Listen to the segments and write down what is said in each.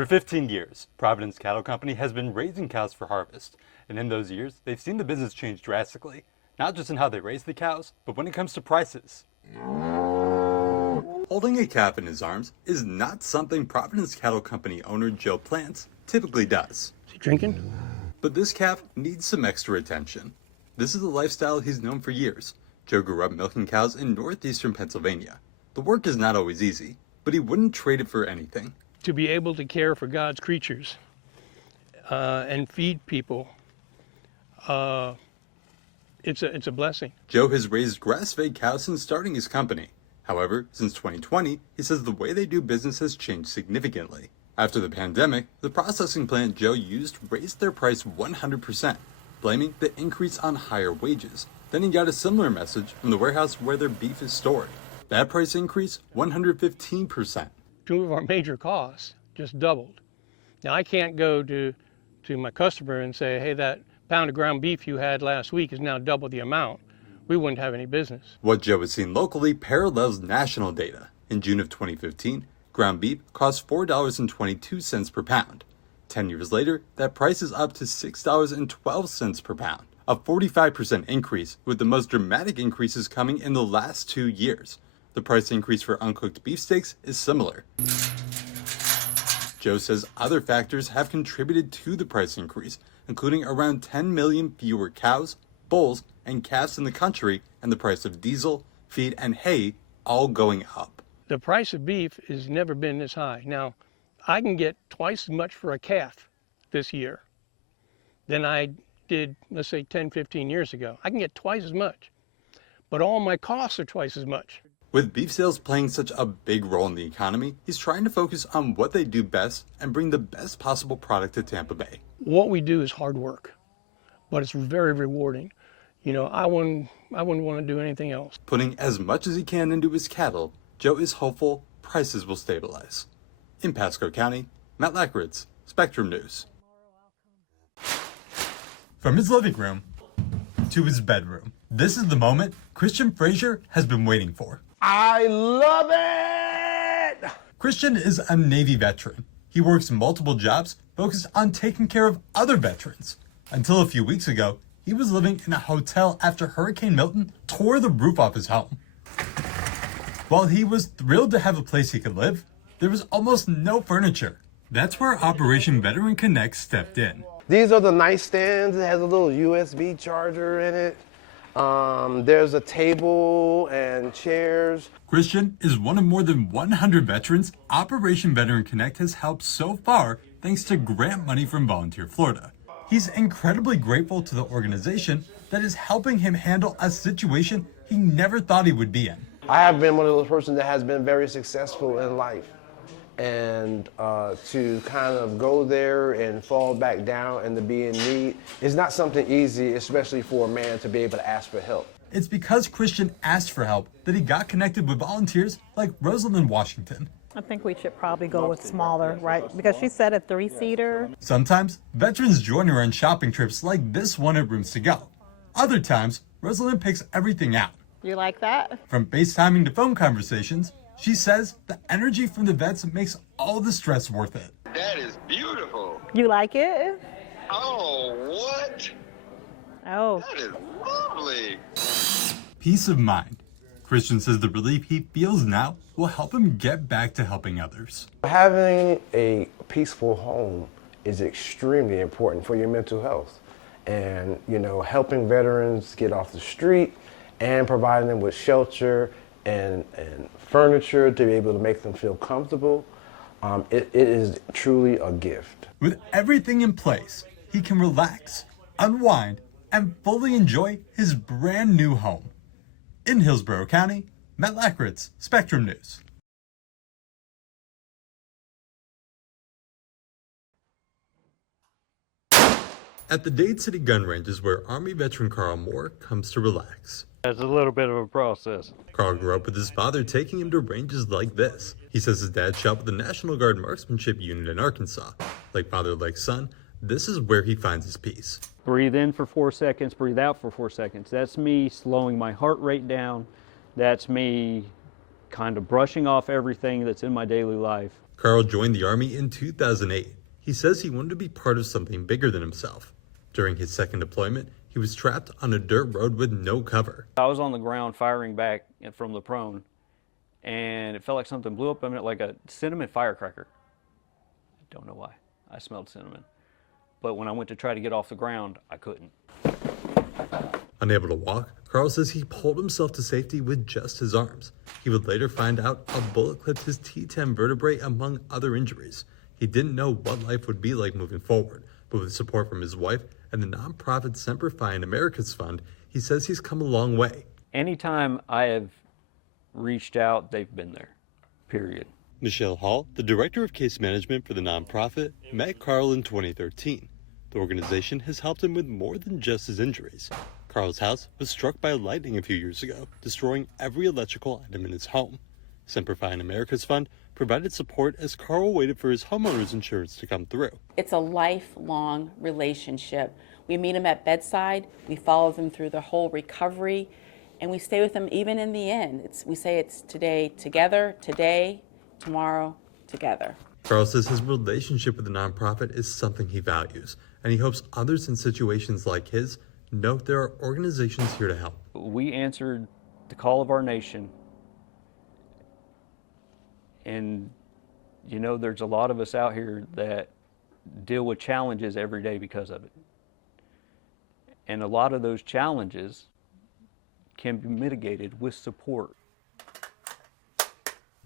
For 15 years, Providence Cattle Company has been raising cows for harvest, and in those years, they've seen the business change drastically, not just in how they raise the cows, but when it comes to prices. Holding a calf in his arms is not something Providence Cattle Company owner Joe Plants typically does. Is he drinking? But this calf needs some extra attention. This is the lifestyle he's known for years. Joe grew up milking cows in northeastern Pennsylvania. The work is not always easy, but he wouldn't trade it for anything. To be able to care for God's creatures and feed people, it's a blessing. Joe has raised grass-fed cows since starting his company. However, since 2020, he says the way they do business has changed significantly. After the pandemic, the processing plant Joe used raised their price 100%, blaming the increase on higher wages. Then he got a similar message from the warehouse where their beef is stored. That price increase, 115%. Two of our major costs just doubled. Now I can't go to my customer and say, hey, that pound of ground beef you had last week is now double the amount. We wouldn't have any business. What Joe has seen locally parallels national data. In June of 2015, ground beef cost $4.22 per pound. 10 years later, that price is up to $6.12 per pound, a 45% increase, with the most dramatic increases coming in the last 2 years. The price increase for uncooked beef steaks is similar. Joe says other factors have contributed to the price increase, including around 10 million fewer cows, bulls, and calves in the country, and the price of diesel, feed, and hay all going up. The price of beef has never been this high. Now, I can get twice as much for a calf this year than I did, let's say, 10, 15 years ago. I can get twice as much, but all my costs are twice as much. With beef sales playing such a big role in the economy, he's trying to focus on what they do best and bring the best possible product to Tampa Bay. What we do is hard work, but it's very rewarding. You know, I wouldn't want to do anything else. Putting as much as he can into his cattle, Joe is hopeful prices will stabilize. In Pasco County, Matt Lackritz, Spectrum News. From his living room to his bedroom, this is the moment Christian Frazier has been waiting for. I love it! Christian is a Navy veteran. He works multiple jobs focused on taking care of other veterans. Until a few weeks ago, he was living in a hotel after Hurricane Milton tore the roof off his home. While he was thrilled to have a place he could live, there was almost no furniture. That's where Operation Veteran Connect stepped in. These are the nightstands. It has a little USB charger in it. There's a table and chairs. Christian is one of more than 100 veterans Operation Veteran Connect has helped so far thanks to grant money from Volunteer Florida. He's incredibly grateful to the organization that is helping him handle a situation he never thought he would be in. I have been one of those persons that has been very successful in life. And to kind of go there and fall back down and to be in need is not something easy, especially for a man to be able to ask for help. It's because Christian asked for help that he got connected with volunteers like Rosalind Washington. I think we should probably go with smaller, right? Because she said a 3-seater. Sometimes, veterans join her on shopping trips like this one at Rooms to Go. Other times, Rosalind picks everything out. You like that? From FaceTiming to phone conversations, she says the energy from the vets makes all the stress worth it. That is beautiful. You like it? Oh, what? Oh. That is lovely. Peace of mind. Christian says the relief he feels now will help him get back to helping others. Having a peaceful home is extremely important for your mental health. And, you know, helping veterans get off the street and providing them with shelter and furniture to be able to make them feel comfortable, it is truly a gift. With everything in place, he can relax, unwind, and fully enjoy his brand new home. In Hillsborough County, Matt Lackritz, Spectrum News. At the Dade City gun range is where Army veteran Carl Moore comes to relax. It's a little bit of a process. Carl grew up with his father taking him to ranges like this. He says his dad shot with the National Guard Marksmanship Unit in Arkansas. Like father, like son, this is where he finds his peace. Breathe in for 4 seconds, breathe out for 4 seconds. That's me slowing my heart rate down. That's me kind of brushing off everything that's in my daily life. Carl joined the Army in 2008. He says he wanted to be part of something bigger than himself. During his second deployment, he was trapped on a dirt road with no cover. I was on the ground firing back from the prone, and it felt like something blew up in it like a cinnamon firecracker. I don't know why. I smelled cinnamon. But when I went to try to get off the ground, I couldn't. Unable to walk, Carl says he pulled himself to safety with just his arms. He would later find out a bullet clipped his T10 vertebrae among other injuries. He didn't know what life would be like moving forward, but with support from his wife and the nonprofit Semper Fi in America's Fund, he says he's come a long way. Anytime I have reached out, they've been there, period. Michelle Hall, the director of case management for the nonprofit, met Carl in 2013. The organization has helped him with more than just his injuries. Carl's house was struck by lightning a few years ago, destroying every electrical item in his home. Semper Fi in America's Fund provided support as Carl waited for his homeowner's insurance to come through. It's a lifelong relationship. We meet them at bedside, we follow them through the whole recovery, and we stay with them even in the end. We say it's today together, today, tomorrow together. Carl says his relationship with the nonprofit is something he values, and he hopes others in situations like his know there are organizations here to help. We answered the call of our nation, and you know, there's a lot of us out here that deal with challenges every day because of it. And a lot of those challenges can be mitigated with support.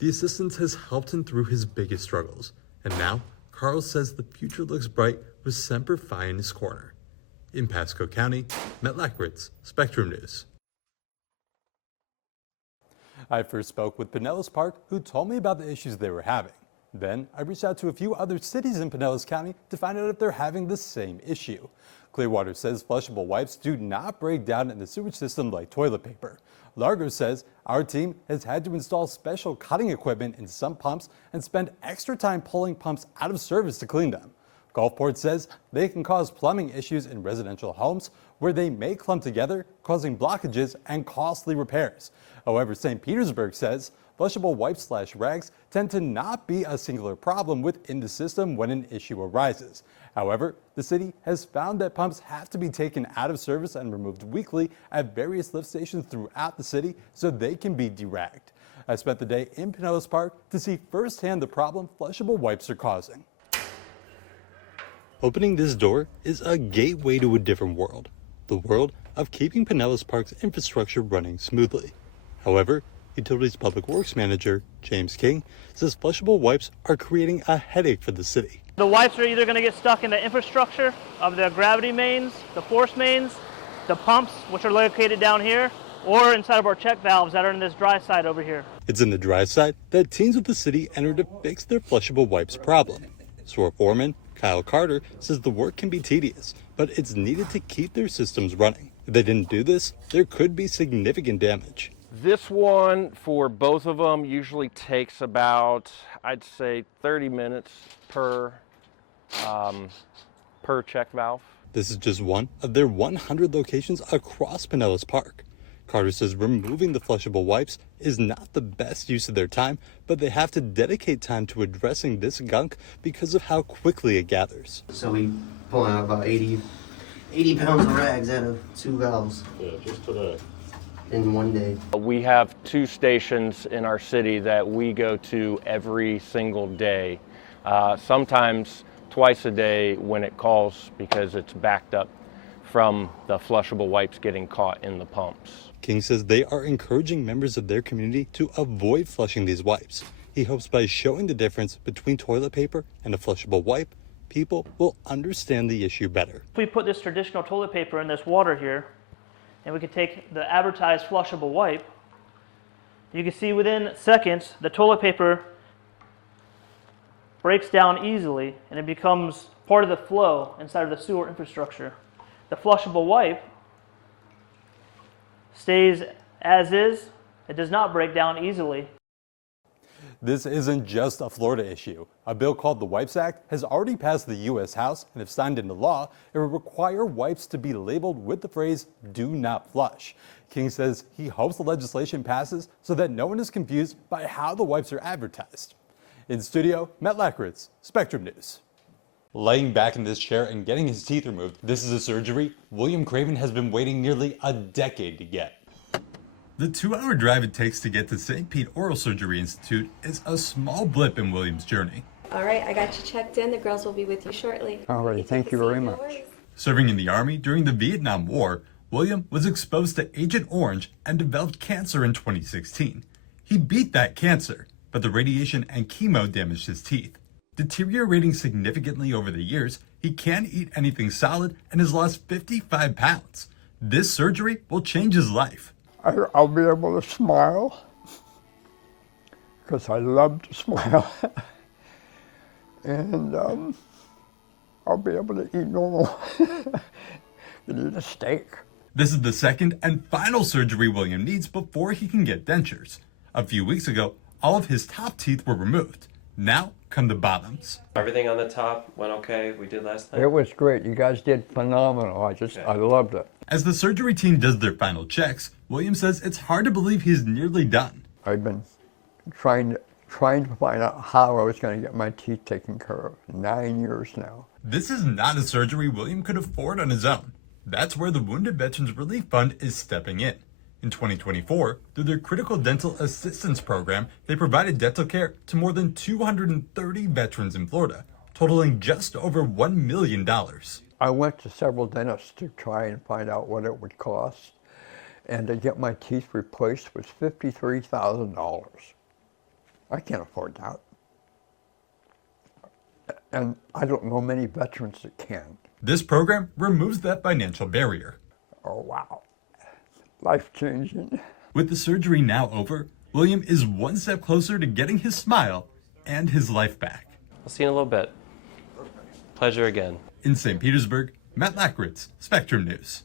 The assistance has helped him through his biggest struggles, and now Carl says the future looks bright with Semper Fi in his corner. In Pasco County, Matt Lackritz, Spectrum News. I first spoke with Pinellas Park, who told me about the issues they were having. Then I reached out to a few other cities in Pinellas County to find out if they're having the same issue. Clearwater says flushable wipes do not break down in the sewage system like toilet paper. Largo says our team has had to install special cutting equipment in some pumps and spend extra time pulling pumps out of service to clean them. Gulfport says they can cause plumbing issues in residential homes where they may clump together, causing blockages and costly repairs. However, St. Petersburg says flushable wipes/rags tend to not be a singular problem within the system when an issue arises. However, the city has found that pumps have to be taken out of service and removed weekly at various lift stations throughout the city so they can be deragged. I spent the day in Pinellas Park to see firsthand the problem flushable wipes are causing. Opening this door is a gateway to a different world, the world of keeping Pinellas Park's infrastructure running smoothly. However, Utilities Public Works Manager James King says flushable wipes are creating a headache for the city. The wipes are either going to get stuck in the infrastructure of the gravity mains, the force mains, the pumps, which are located down here, or inside of our check valves that are in this dry side over here. It's in the dry side that teams with the city entered to fix their flushable wipes problem. SOAR foreman Kyle Carter says the work can be tedious, but it's needed to keep their systems running. If they didn't do this, there could be significant damage. This one, for both of them, usually takes about, I'd say, 30 minutes per check valve. This is just one of their 100 locations across Pinellas Park. Carter says removing the flushable wipes is not the best use of their time, but they have to dedicate time to addressing this gunk because of how quickly it gathers. So we pull out about 80 pounds of rags out of 2 valves. Yeah, just today. In one day. We have 2 stations in our city that we go to every single day, sometimes twice a day when it calls because it's backed up from the flushable wipes getting caught in the pumps. King says they are encouraging members of their community to avoid flushing these wipes. He hopes by showing the difference between toilet paper and a flushable wipe, people will understand the issue better. If we put this traditional toilet paper in this water here, and we could take the advertised flushable wipe, you can see within seconds the toilet paper breaks down easily and it becomes part of the flow inside of the sewer infrastructure. The flushable wipe stays as is. It does not break down easily. This isn't just a Florida issue. A bill called the Wipes Act has already passed the U.S. House, and if signed into law, it will require wipes to be labeled with the phrase, "Do not flush." King says he hopes the legislation passes so that no one is confused by how the wipes are advertised. In studio, Matt Lackritz, Spectrum News. Laying back in this chair and getting his teeth removed, this is a surgery William Craven has been waiting nearly a decade to get. The 2-hour drive it takes to get to St. Pete Oral Surgery Institute is a small blip in William's journey. All right, I got you checked in. The girls will be with you shortly. All right, thank you very much. Serving in the Army during the Vietnam War, William was exposed to Agent Orange and developed cancer in 2016. He beat that cancer, but the radiation and chemo damaged his teeth. Deteriorating significantly over the years, he can't eat anything solid and has lost 55 pounds. This surgery will change his life. I'll be able to smile because I love to smile. And I'll be able to eat normal. Eat a steak. This is the second and final surgery William needs before he can get dentures. A few weeks ago, all of his top teeth were removed. Now come the bottoms. Everything on the top went okay. We did last time. It was great. You guys did phenomenal. I loved it. As the surgery team does their final checks, William says it's hard to believe he's nearly done. I've been trying to find out how I was going to get my teeth taken care of. 9 years now. This is not a surgery William could afford on his own. That's where the Wounded Veterans Relief Fund is stepping in. In 2024, through their Critical Dental Assistance Program, they provided dental care to more than 230 veterans in Florida, totaling just over $1 million. I went to several dentists to try and find out what it would cost, and to get my teeth replaced was $53,000. I can't afford that. And I don't know many veterans that can. This program removes that financial barrier. Oh, wow. Life-changing. With the surgery now over, William is one step closer to getting his smile and his life back. I'll see you in a little bit. Pleasure again. In St. Petersburg, Matt Lackritz, Spectrum News.